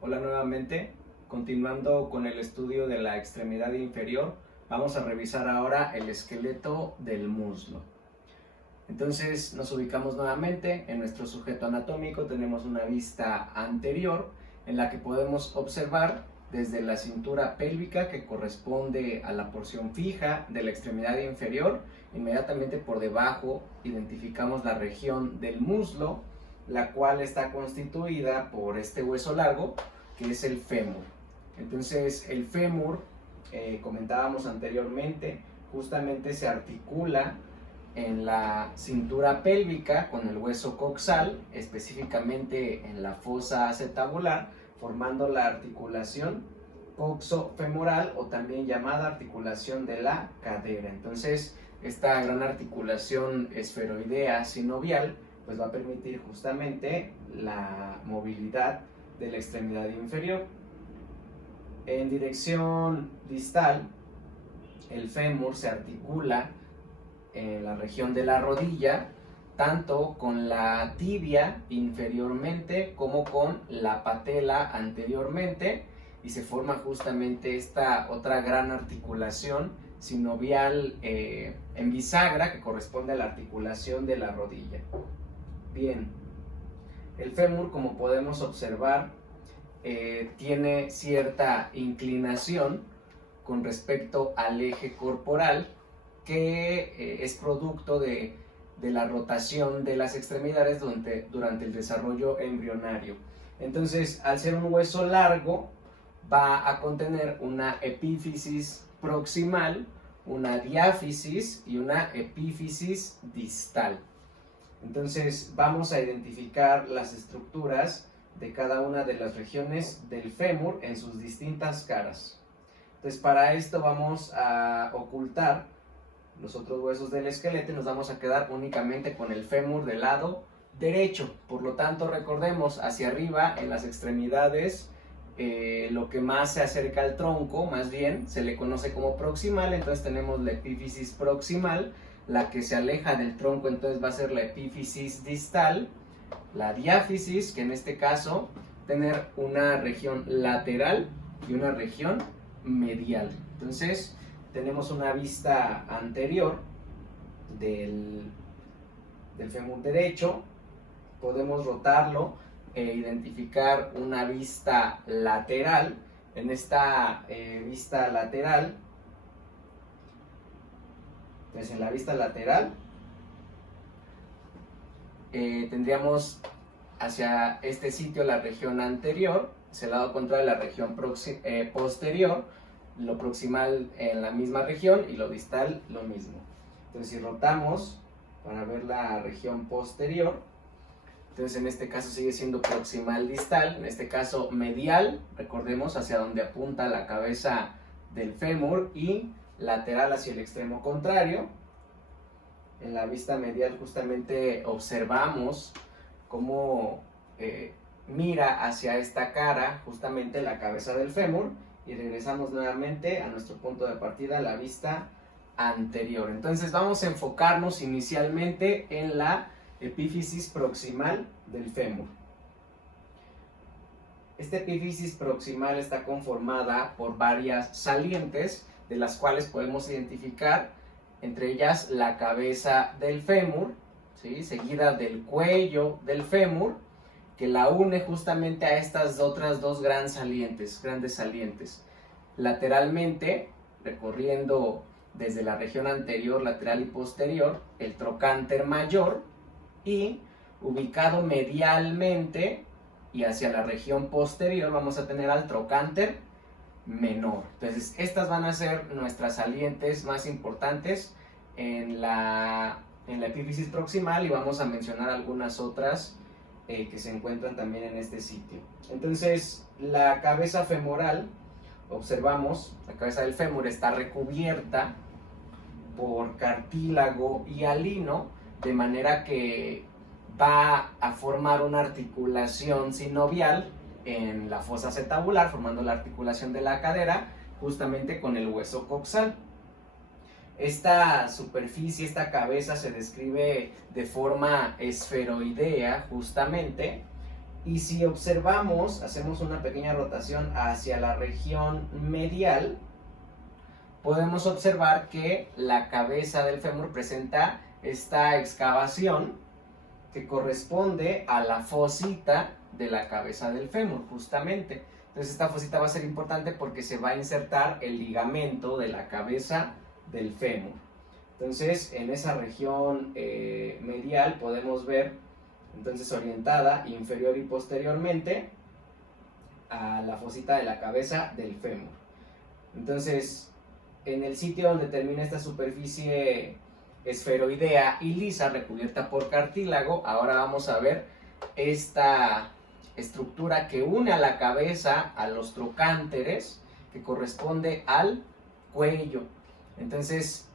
Hola nuevamente, continuando con el estudio de la extremidad inferior, vamos a revisar ahora el esqueleto del muslo. Entonces nos ubicamos nuevamente en nuestro sujeto anatómico, tenemos una vista anterior en la que podemos observar desde la cintura pélvica, que corresponde a la porción fija de la extremidad inferior. Inmediatamente por debajo identificamos la región del muslo, la cual está constituida por este hueso largo que es el fémur. Entonces el fémur, comentábamos anteriormente, justamente se articula en la cintura pélvica con el hueso coxal, específicamente en la fosa acetabular, formando la articulación coxofemoral, o también llamada articulación de la cadera. Entonces esta gran articulación esferoidea sinovial pues va a permitir justamente la movilidad de la extremidad inferior. En dirección distal, el fémur se articula en la región de la rodilla, tanto con la tibia inferiormente como con la patela anteriormente, y se forma justamente esta otra gran articulación sinovial en bisagra, que corresponde a la articulación de la rodilla. Bien, el fémur, como podemos observar, tiene cierta inclinación con respecto al eje corporal, que es producto de la rotación de las extremidades durante el desarrollo embrionario. Entonces, al ser un hueso largo, va a contener una epífisis proximal, una diáfisis y una epífisis distal. Entonces vamos a identificar las estructuras de cada una de las regiones del fémur en sus distintas caras. Entonces para esto vamos a ocultar los otros huesos del esqueleto y nos vamos a quedar únicamente con el fémur del lado derecho. Por lo tanto, recordemos, hacia arriba en las extremidades, lo que más se acerca al tronco, más bien, se le conoce como proximal. Entonces tenemos la epífisis proximal. La que se aleja del tronco entonces va a ser la epífisis distal. La diáfisis, que en este caso tener una región lateral y una región medial. Entonces tenemos una vista anterior del fémur derecho. Podemos rotarlo e identificar una vista lateral. En esta vista lateral, entonces en la vista lateral tendríamos hacia este sitio la región anterior, hacia el lado contrario la región posterior, lo proximal en la misma región y lo distal lo mismo. Entonces si rotamos para ver la región posterior, entonces en este caso sigue siendo proximal distal, en este caso medial, recordemos, hacia donde apunta la cabeza del fémur, y lateral hacia el extremo contrario. En la vista medial justamente observamos cómo mira hacia esta cara justamente la cabeza del fémur, y regresamos nuevamente a nuestro punto de partida, la vista anterior. Entonces vamos a enfocarnos inicialmente en la epífisis proximal del fémur. Esta epífisis proximal está conformada por varias salientes, de las cuales podemos identificar entre ellas la cabeza del fémur, ¿sí?, seguida del cuello del fémur, que la une justamente a estas otras dos grandes salientes. Lateralmente, recorriendo desde la región anterior, lateral y posterior, el trocánter mayor, y ubicado medialmente y hacia la región posterior vamos a tener al trocánter menor. Entonces estas van a ser nuestras salientes más importantes en la epífisis proximal, y vamos a mencionar algunas otras que se encuentran también en este sitio. Entonces la cabeza femoral, observamos, la cabeza del fémur está recubierta por cartílago hialino, de manera que va a formar una articulación sinovial en la fosa acetabular, formando la articulación de la cadera justamente con el hueso coxal. Esta superficie, esta cabeza se describe de forma esferoidea justamente, Y si observamos, hacemos una pequeña rotación hacia la región medial, podemos observar que la cabeza del fémur presenta esta excavación que corresponde a la fosita de la cabeza del fémur, justamente. Entonces esta fosita va a ser importante porque se va a insertar el ligamento de la cabeza del fémur. Entonces en esa región medial podemos ver, entonces, orientada inferior y posteriormente a la fosita de la cabeza del fémur. Entonces, en el sitio donde termina esta superficie esferoidea y lisa recubierta por cartílago, ahora vamos a ver esta estructura que une a la cabeza a los trocánteres, que corresponde al cuello. Entonces,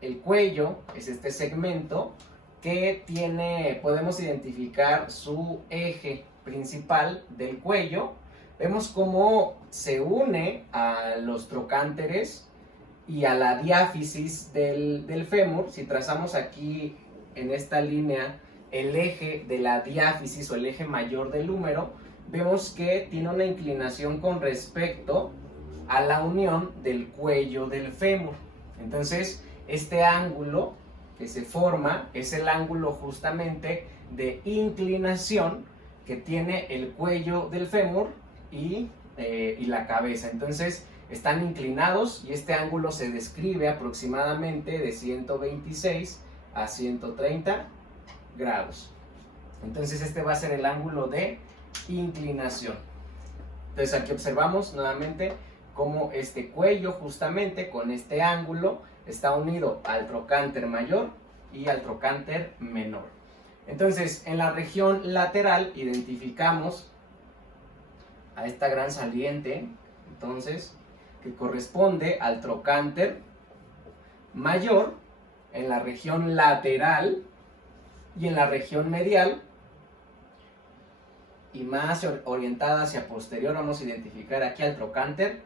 el cuello es este segmento que tiene, podemos identificar su eje principal del cuello. Vemos cómo se une a los trocánteres y a la diáfisis del fémur. Si trazamos aquí en esta línea el eje de la diáfisis o el eje mayor del húmero, vemos que tiene una inclinación con respecto a la unión del cuello del fémur. Entonces, este ángulo que se forma es el ángulo justamente de inclinación que tiene el cuello del fémur y la cabeza. Entonces están inclinados y este ángulo se describe aproximadamente de 126 a 130 grados. Entonces este va a ser el ángulo de inclinación. Entonces aquí observamos nuevamente cómo este cuello justamente con este ángulo está unido al trocánter mayor y al trocánter menor. Entonces, en la región lateral identificamos a esta gran saliente, entonces, que corresponde al trocánter mayor en la región lateral y en la región medial, y más orientada hacia posterior vamos a identificar aquí al trocánter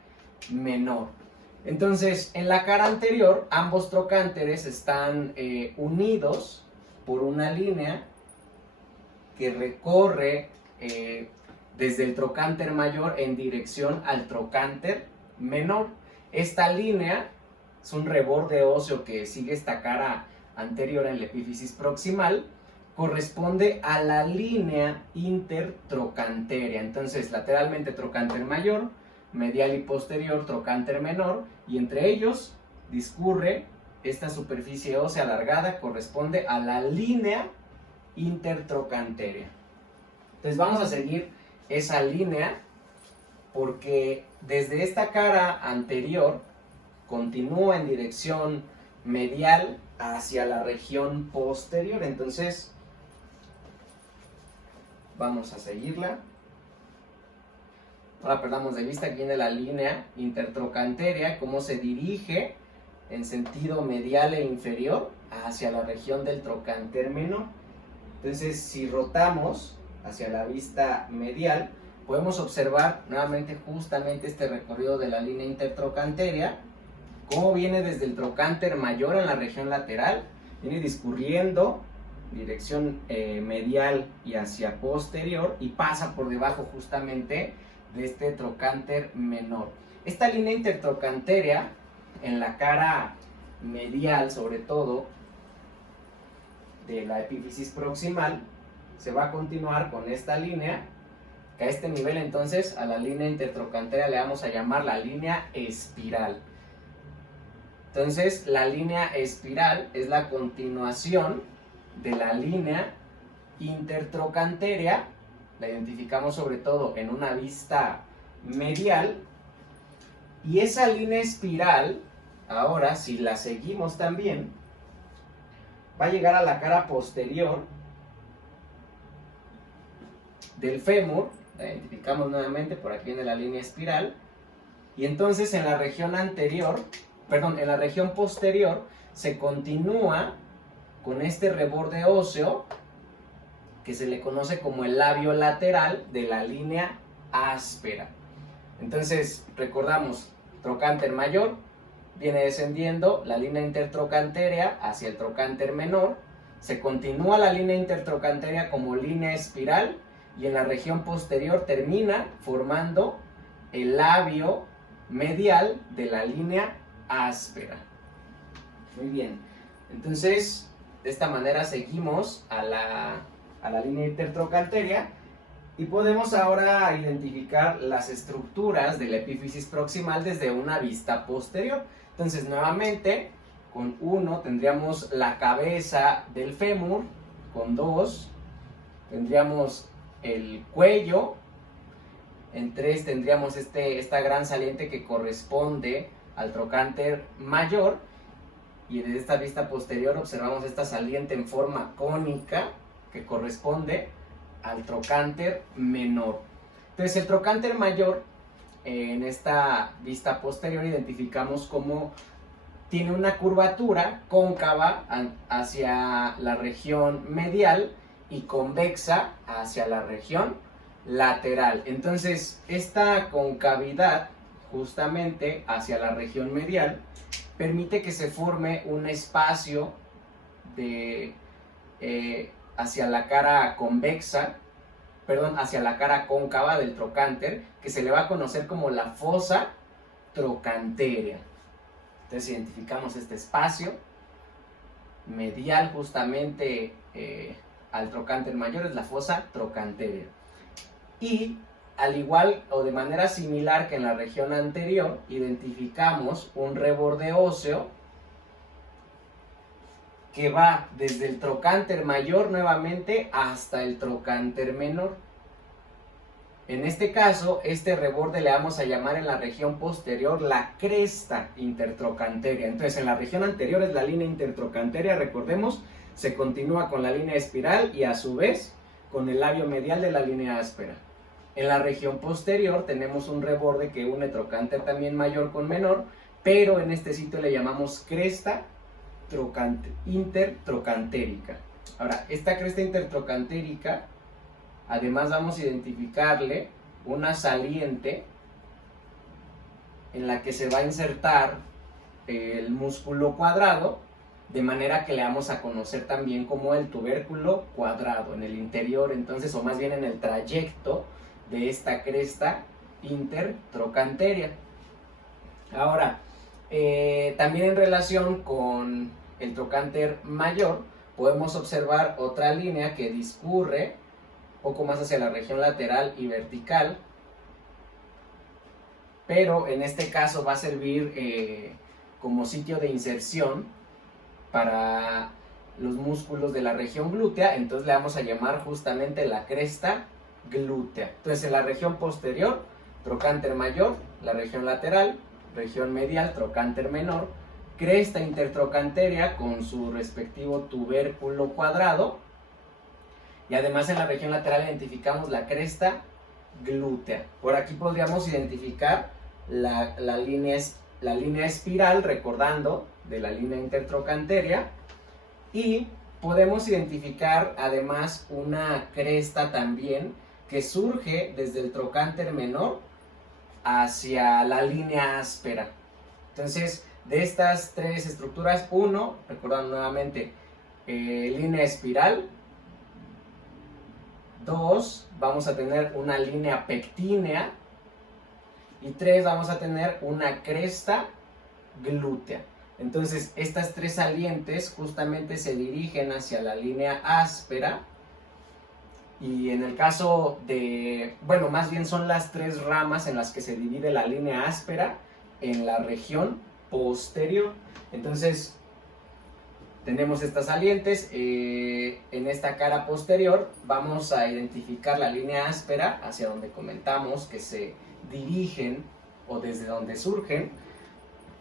menor. Entonces, en la cara anterior, ambos trocánteres están unidos por una línea que recorre desde el trocánter mayor en dirección al trocánter menor. Esta línea es un reborde óseo que sigue esta cara anterior en la epífisis proximal, corresponde a la línea intertrocántea. Entonces, lateralmente trocánter mayor, medial y posterior trocánter menor, y entre ellos discurre esta superficie ósea alargada, corresponde a la línea intertrocántea. Entonces vamos a seguir esa línea porque desde esta cara anterior continúa en dirección medial hacia la región posterior. Entonces vamos a seguirla. Ahora perdamos de vista aquí viene la línea intertrocántea, cómo se dirige en sentido medial e inferior hacia la región del trocánter menor. Entonces, si rotamos hacia la vista medial, podemos observar nuevamente justamente este recorrido de la línea intertrocántea, cómo viene desde el trocánter mayor en la región lateral, viene discurriendo dirección medial y hacia posterior y pasa por debajo justamente de este trocánter menor. Esta línea intertrocántea en la cara medial, sobre todo de la epífisis proximal, se va a continuar con esta línea, que a este nivel entonces a la línea intertrocántea le vamos a llamar la línea espiral. Entonces la línea espiral es la continuación de la línea intertrocántea. La identificamos sobre todo en una vista medial, y esa línea espiral, ahora si la seguimos también, va a llegar a la cara posterior del fémur. La identificamos nuevamente, por aquí viene la línea espiral, y entonces en la región anterior, perdón, en la región posterior se continúa con este reborde óseo que se le conoce como el labio lateral de la línea áspera. Entonces, recordamos, trocánter mayor, viene descendiendo la línea intertrocántea hacia el trocánter menor, se continúa la línea intertrocántea como línea espiral, y en la región posterior termina formando el labio medial de la línea áspera. Muy bien, entonces de esta manera seguimos a la línea intertrocanteria y podemos ahora identificar las estructuras de la epífisis proximal desde una vista posterior. Entonces nuevamente con 1 tendríamos la cabeza del fémur, con 2 tendríamos el cuello, en 3 tendríamos esta gran saliente que corresponde al trocánter mayor, y desde esta vista posterior observamos esta saliente en forma cónica que corresponde al trocánter menor. Entonces el trocánter mayor, en esta vista posterior identificamos como tiene una curvatura cóncava hacia la región medial y convexa hacia la región lateral. Entonces esta concavidad justamente hacia la región medial permite que se forme un espacio hacia la cara convexa, hacia la cara cóncava del trocánter, que se le va a conocer como la fosa trocanterea. Entonces identificamos este espacio medial justamente al trocánter mayor, es la fosa trocanterea. Y al igual o de manera similar que en la región anterior, identificamos un reborde óseo que va desde el trocánter mayor nuevamente hasta el trocánter menor. En este caso, este reborde le vamos a llamar en la región posterior la cresta intertrocanterea. Entonces, en la región anterior es la línea intertrocanterea, recordemos, se continúa con la línea espiral y a su vez con el labio medial de la línea áspera. En la región posterior tenemos un reborde que une trocánter también mayor con menor, pero en este sitio le llamamos cresta intertrocantérica. Ahora, esta cresta intertrocantérica, además vamos a identificarle una saliente en la que se va a insertar el músculo cuadrado, de manera que le vamos a conocer también como el tubérculo cuadrado en el interior, entonces, o más bien en el trayecto de esta cresta intertrocanterea. Ahora, también en relación con el trocánter mayor, podemos observar otra línea que discurre poco más hacia la región lateral y vertical, pero en este caso va a servir como sitio de inserción para los músculos de la región glútea, entonces le vamos a llamar justamente la cresta glútea. Entonces en la región posterior, trocánter mayor, la región lateral, región medial, trocánter menor, cresta intertrocanterea con su respectivo tubérculo cuadrado, y además en la región lateral identificamos la cresta glútea. Por aquí podríamos identificar la línea espiral, recordando de la línea intertrocanterea, y podemos identificar además una cresta también que surge desde el trocánter menor hacia la línea áspera. Entonces, de estas tres estructuras, recordando nuevamente, línea espiral. 2, vamos a tener una línea pectínea. Y 3, vamos a tener una cresta glútea. Entonces, estas tres salientes justamente se dirigen hacia la línea áspera. Y en el caso de, más bien son las tres ramas en las que se divide la línea áspera en la región posterior. Entonces, tenemos estas salientes. En esta cara posterior vamos a identificar la línea áspera hacia donde comentamos que se dirigen o desde donde surgen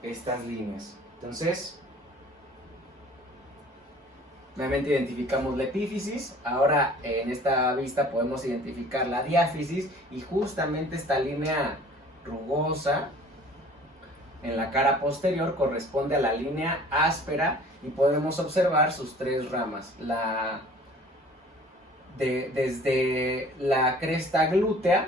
estas líneas. Entonces, nuevamente identificamos la epífisis. Ahora en esta vista podemos identificar la diáfisis, y justamente esta línea rugosa en la cara posterior corresponde a la línea áspera, y podemos observar sus tres ramas. Desde la cresta glútea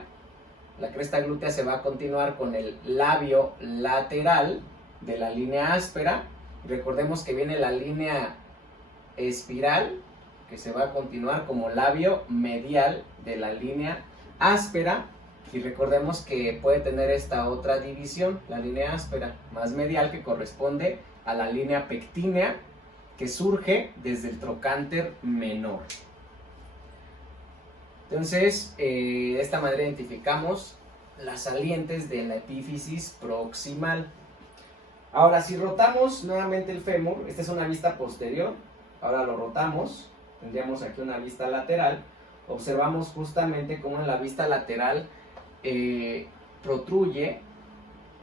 se va a continuar con el labio lateral de la línea áspera. Recordemos que viene la línea espiral que se va a continuar como labio medial de la línea áspera. Y recordemos que puede tener esta otra división, la línea áspera más medial, que corresponde a la línea pectínea, que surge desde el trocánter menor. Entonces, de esta manera identificamos las salientes de la epífisis proximal. Ahora, si rotamos nuevamente el fémur, esta es una vista posterior, ahora lo rotamos, tendríamos aquí una vista lateral, observamos justamente cómo en la vista lateral protruye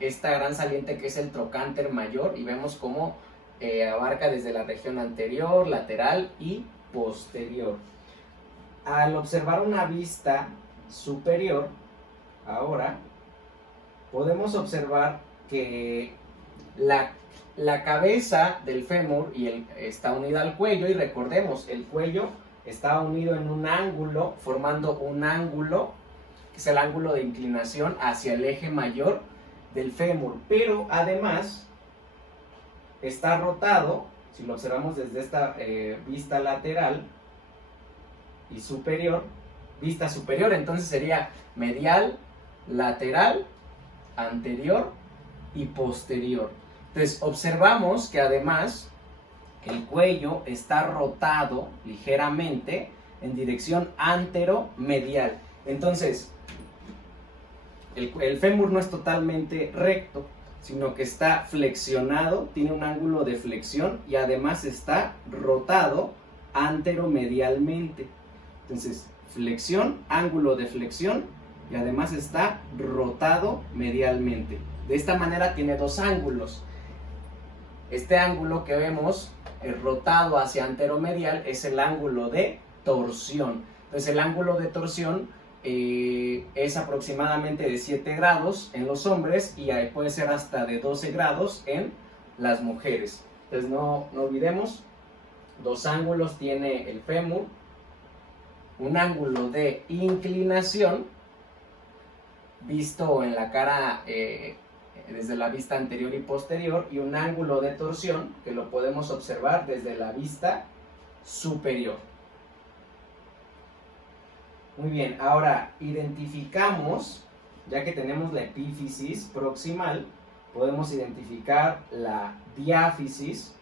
esta gran saliente que es el trocánter mayor, y vemos cómo abarca desde la región anterior, lateral y posterior. Al observar una vista superior, ahora podemos observar que la cabeza del fémur está unida al cuello, y recordemos, el cuello está unido en un ángulo, formando un ángulo, que es el ángulo de inclinación hacia el eje mayor del fémur, pero además está rotado, si lo observamos desde esta vista lateral y superior, vista superior, entonces sería medial, lateral, anterior y posterior. Entonces observamos que además el cuello está rotado ligeramente en dirección anteromedial. Entonces el fémur no es totalmente recto, sino que está flexionado, tiene un ángulo de flexión y además está rotado anteromedialmente. Entonces, flexión, ángulo de flexión, y además está rotado medialmente. De esta manera tiene dos ángulos. Este ángulo que vemos rotado hacia anteromedial es el ángulo de torsión. Entonces el ángulo de torsión es aproximadamente de 7 grados en los hombres y puede ser hasta de 12 grados en las mujeres. Entonces no olvidemos, dos ángulos tiene el fémur: un ángulo de inclinación visto en la cara desde la vista anterior y posterior, y un ángulo de torsión que lo podemos observar desde la vista superior. Muy bien, ahora identificamos, ya que tenemos la epífisis proximal, podemos identificar la diáfisis.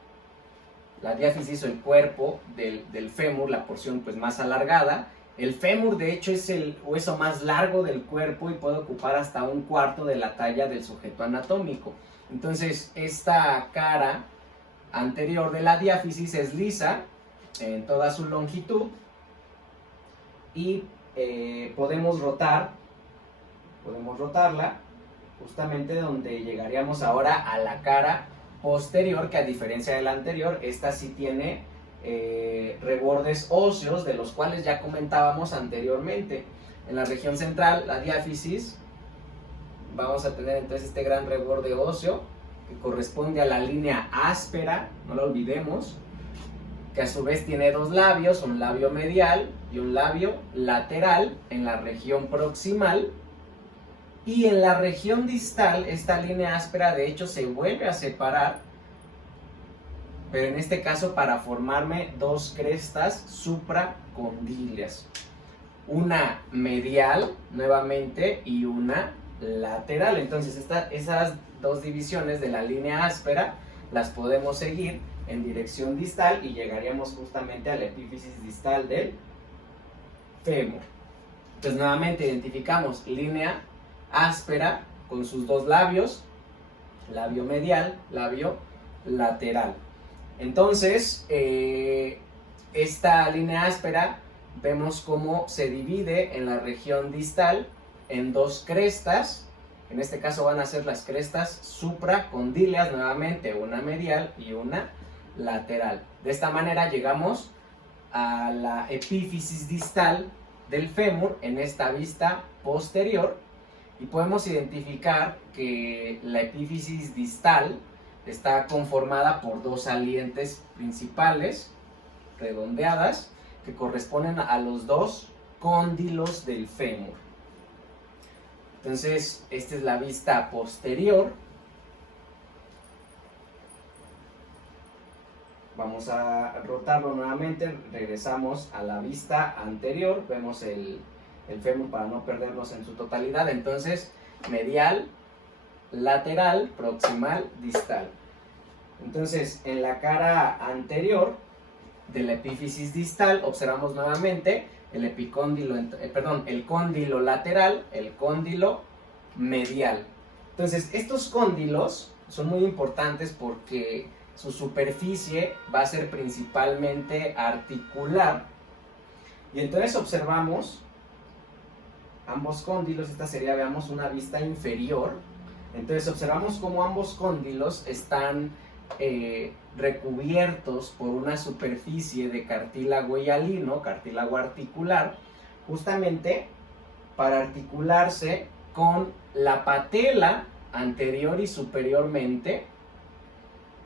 La diáfisis o el cuerpo del fémur, la porción pues más alargada. El fémur de hecho es el hueso más largo del cuerpo y puede ocupar hasta un cuarto de la talla del sujeto anatómico. Entonces esta cara anterior de la diáfisis es lisa en toda su longitud y podemos rotarla justamente donde llegaríamos ahora a la cara posterior, que a diferencia de la anterior, esta sí tiene rebordes óseos, de los cuales ya comentábamos anteriormente. En la región central, la diáfisis, vamos a tener entonces este gran reborde óseo que corresponde a la línea áspera, no lo olvidemos, que a su vez tiene dos labios, un labio medial y un labio lateral en la región proximal. Y en la región distal, esta línea áspera de hecho se vuelve a separar, pero en este caso para formarme dos crestas supracondíleas. Una medial nuevamente y una lateral. Entonces esas dos divisiones de la línea áspera las podemos seguir en dirección distal y llegaríamos justamente a la epífisis distal del fémur. Entonces nuevamente identificamos línea áspera con sus dos labios, labio medial, labio lateral. Entonces esta línea áspera vemos cómo se divide en la región distal en dos crestas. En este caso van a ser las crestas supracondíleas, nuevamente una medial y una lateral. De esta manera llegamos a la epífisis distal del fémur en esta vista posterior, y podemos identificar que la epífisis distal está conformada por dos salientes principales redondeadas que corresponden a los dos cóndilos del fémur. Entonces esta es la vista posterior. Vamos Vamos a rotarlo nuevamente, regresamos a la vista anterior, vemos el fémur para no perdernos en su totalidad. Entonces, medial, lateral, proximal, distal. Entonces, en la cara anterior de la epífisis distal observamos nuevamente el cóndilo lateral, el cóndilo medial. Entonces, estos cóndilos son muy importantes porque su superficie va a ser principalmente articular. Y entonces observamos ambos cóndilos. Esta sería, veamos, una vista inferior. Entonces observamos cómo ambos cóndilos están recubiertos por una superficie de cartílago hialino, cartílago articular, justamente para articularse con la patela anterior y superiormente.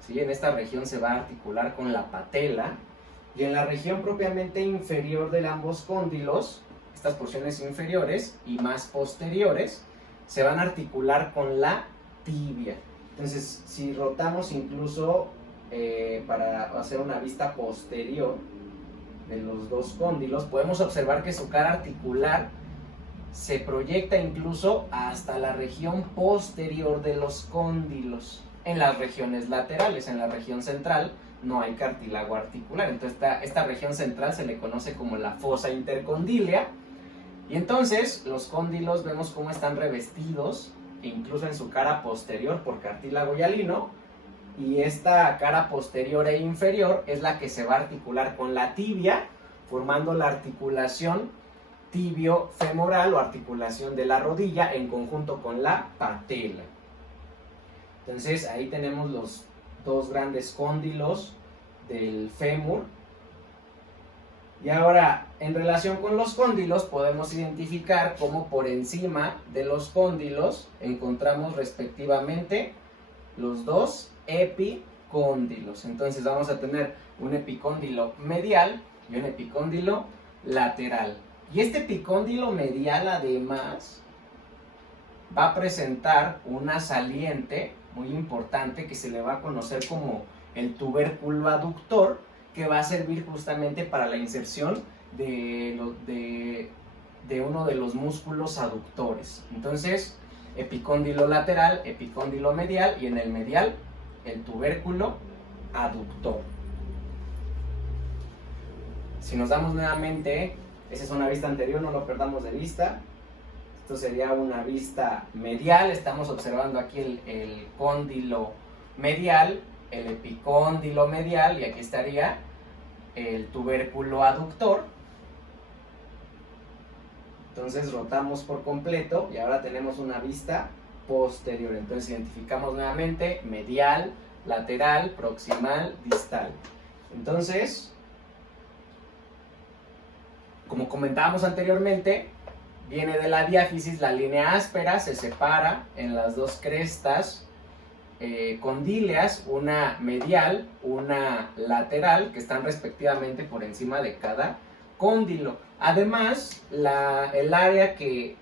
¿Sí? En esta región se va a articular con la patela, y en la región propiamente inferior de ambos cóndilos, estas porciones inferiores y más posteriores, se van a articular con la tibia. Entonces, si rotamos incluso para hacer una vista posterior de los dos cóndilos, podemos observar que su cara articular se proyecta incluso hasta la región posterior de los cóndilos. En las regiones laterales, en la región central, no hay cartílago articular. Entonces, esta región central se le conoce como la fosa intercondílea. Y entonces, los cóndilos vemos cómo están revestidos, incluso en su cara posterior, por cartílago hialino. Y esta cara posterior e inferior es la que se va a articular con la tibia, formando la articulación tibio-femoral o articulación de la rodilla en conjunto con la patela. Entonces ahí tenemos los dos grandes cóndilos del fémur. Y ahora, en relación con los cóndilos, podemos identificar cómo por encima de los cóndilos encontramos respectivamente los dos epicóndilos. Entonces vamos a tener un epicóndilo medial y un epicóndilo lateral. Y este epicóndilo medial además va a presentar una saliente muy importante que se le va a conocer como el tubérculo aductor, que va a servir justamente para la inserción de uno de los músculos aductores. Entonces, epicóndilo lateral, epicóndilo medial, y en el medial el tubérculo aductor. Si nos damos nuevamente, esa es una vista anterior, no lo perdamos de vista. Esto sería una vista medial. Estamos observando aquí el cóndilo medial, el epicóndilo medial, y aquí estaría el tubérculo aductor. Entonces rotamos por completo y ahora tenemos una vista posterior. Entonces identificamos nuevamente medial, lateral, proximal, distal. Entonces, como comentábamos anteriormente, viene de la diáfisis, la línea áspera se separa en las dos crestas condíleas, una medial, una lateral, que están respectivamente por encima de cada cóndilo. Además, el área que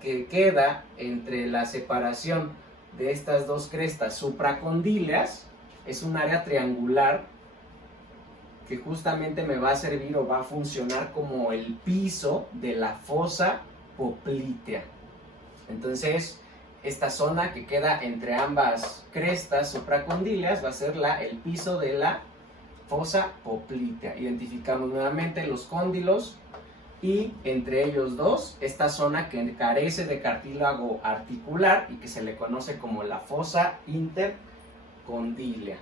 queda entre la separación de estas dos crestas supracondíleas es un área triangular que justamente me va a servir o va a funcionar como el piso de la fosa poplitea. Entonces, esta zona que queda entre ambas crestas supracondíleas va a ser el piso de la fosa poplitea. Identificamos nuevamente los cóndilos y entre ellos dos esta zona que carece de cartílago articular y que se le conoce como la fosa intercondílea.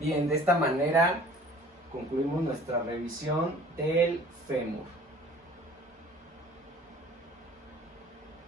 Bien, de esta manera concluimos nuestra revisión del fémur.